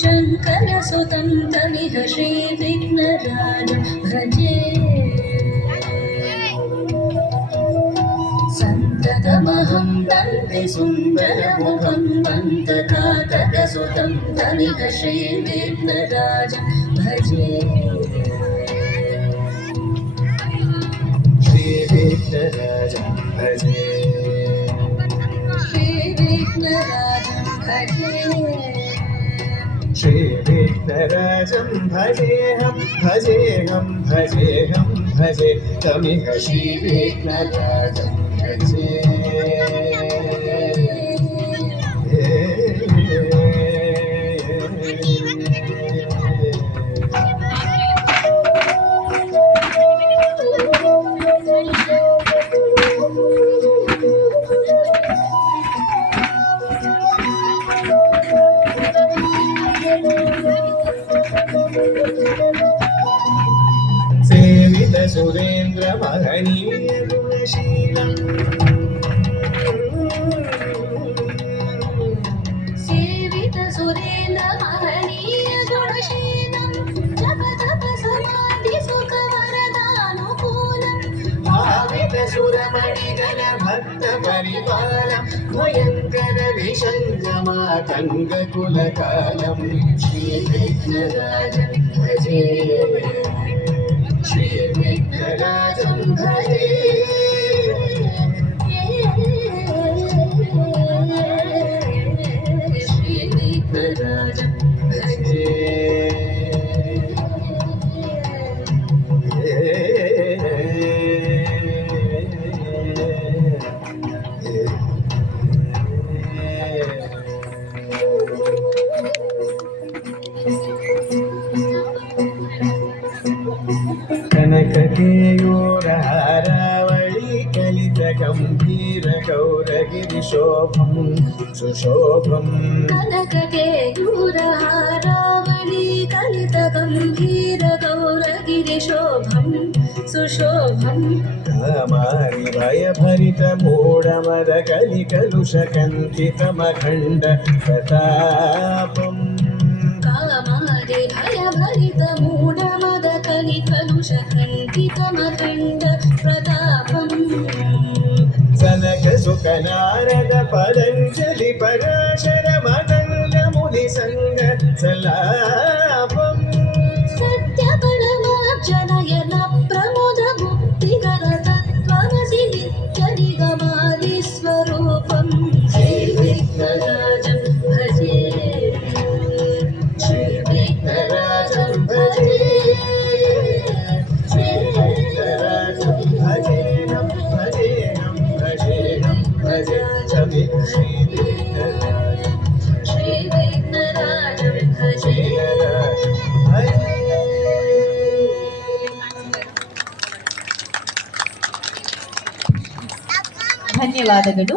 शङ्करसुतं तमिह श्रीविघ्नराजं भजे सन्ततमहं वन्दे सुन्दरमुखं मन्दकातकसुतं तमिह श्रीविघ्नराजं भजे श्रीविघ्नराजं भजे श्रीविघ्नराजं भजे श्रीविघ्नराजं भजेऽहं भजेऽहं भजेऽहं भजे तमिह श्रीविघ्नराजं भजे सेवित सुरेन्द्र महनीय गुणशीलं सेवित सुरेन्द्र महनीय गुणशीलं जप तप समाधि सुख वरदानुकूलं भावित सुरमणिगण भक्त परिपालं भयङ्कर विशङ्गमातङ्ग कुलकालं श्रीविघ्नराजं भजे श्रीविघ्नराजं भजे श्रीविघ्नराजं भजे कनककेयूरहारावळी कलितगम्भीरगौरगिरिशोभं सुशोभं कनककेयूरहारावळी कलितगम्भीरगौरगिरिशोभं सुशोभं कामारि भयभरितमूढमदकलिकलुषकन्थितमखण्ड प्रतापम् कामादि भयभरितमूढमदकलिकलुषखण्डितमखण्ड प्रतापम् सनकसुकनारद पतञ्जलि पराशर मदङ्ग मुनिसङ्ग सलापम् सत्यपरमार्जनयन प्रमुद मुक्तिकर तत्त्वमसि नित्यनिगमादि स्वरूपम् श्रीविघ्नराजं भजे श्रीविघ्नराजं भजे श्रीविघ्नराजं भजेऽहं भजेऽहं भजेऽहं भजे श्रीविघ्नराजं भजे ಧನ್ಯವಾದಗಳು.